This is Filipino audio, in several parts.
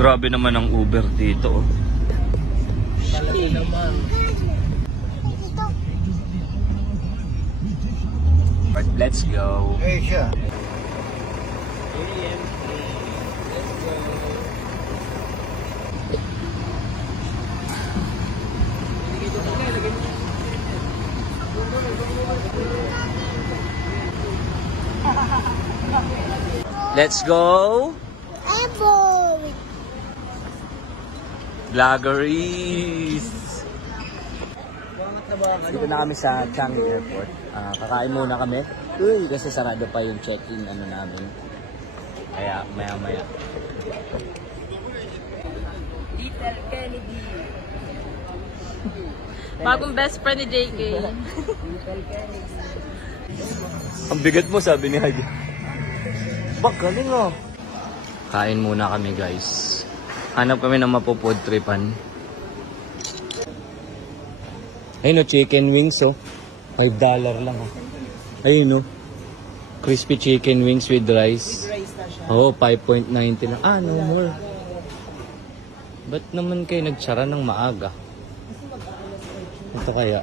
Grabe naman ang Uber dito. Oh. Talaga naman. But let's go. Hey, siya. Let's go. Apple. Vloggeries. Dito na kami sa Changi Airport. Kakain muna kami. Uy, kasi sarado pa yung check-in ano namin. Kaya maya-maya. Little Kennedy. Bagong best friend ni JK. Ang bigat mo, sabi ni Heidi. Bak, galing oh. Kain muna kami guys. Hanap kami ng mapo-food tripan. Ayun o, chicken wings oh. $5 lang oh. Ayun oh. Crispy chicken wings with rice. Oo, 5.90 lang. No more. Ba't naman kayo nagsara ng maaga? Ito kaya?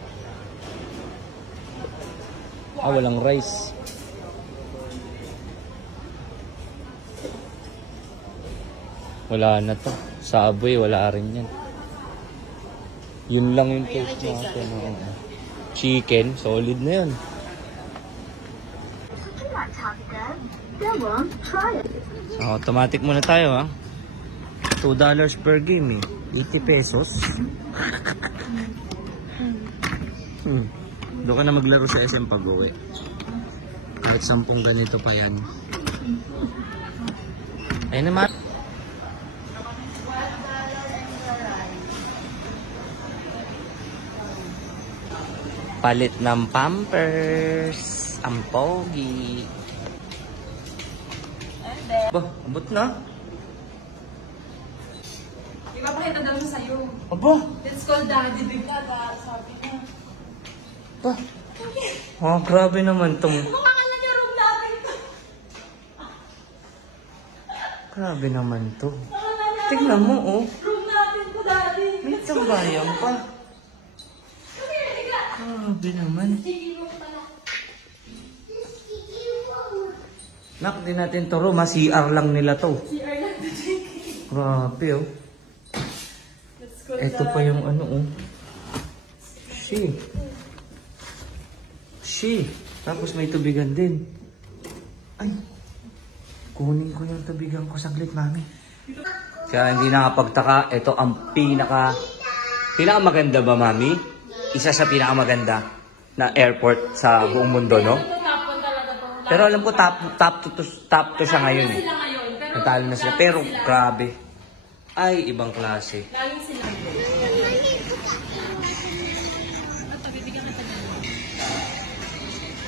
Walang rice. Wala na to. Subway, wala rin yan. Yun lang yung taste natin. Chicken, solid na yun. Automatic muna tayo ha. $2 per game eh. 80 pesos. Doon ka na maglaro sa SM pag-uwi. Ulit 10 ganito pa yan. Ayun naman. Palit ng Pampers. Ang pogi. Ba, abot na. Ipapakita daw siya sa'yo. Aba. Let's call daddy. Bigla sabi niya. Ba. Oh, grabe naman tong. Kung akala niya room natin to. Grabe naman to. Tingnan mo oh. Room natin to, daddy. May tambayan pa. Grabe naman. Nak, di natin to room ha. CR lang nila to. CR lang to, JK. Grabe oh. Ito pa yung ano oh. She. Tapos may tubigan din. Ay. Kunin ko yung tubigan ko saglit, mami. Kaya hindi nakapagtaka. Ito ang pinakamaganda ba, mami? Isa sa pinakamaganda na airport sa buong mundo, no? Pero alam ko top to siya ngayon eh. Natalo na sila. Pero grabe. Ay, ibang klase. Laging sila.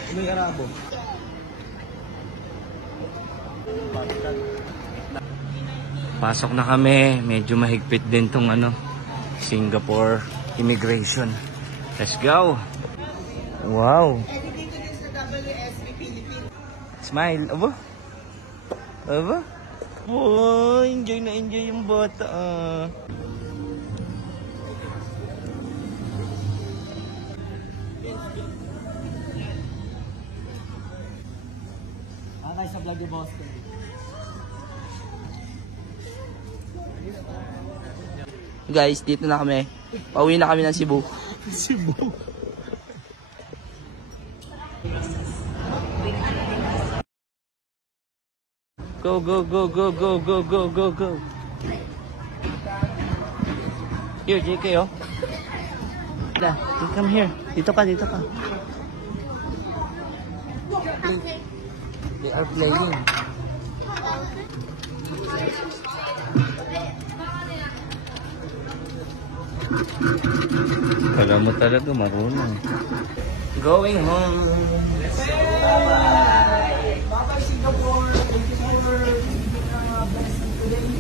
May arabo. Pasok na kami. Medyo mahigpit din tong ano, Singapore immigration. Let's go. Wow. Smile. Aba. Aba. Oh, enjoy na enjoy yung bata. Sa vlog ni Boston. Guys, dito na kami. Pauwi na kami ng Cebu. Cebu. Go, go, go, go, go, go, go, go, go. Here, JK, oh. Come here. Dito ka, dito ka. They are playing. Kala mo talaga marunong. Going home. Let's go. Bye-bye. Bye-bye, Singapore. Thank you for blessing today.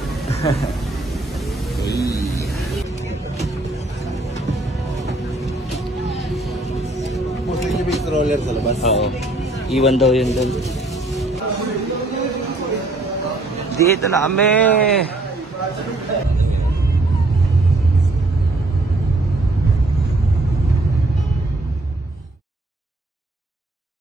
Puso niyo may stroller sa labas? Oo. Iwan daw yun doon. Dito na kami. Project.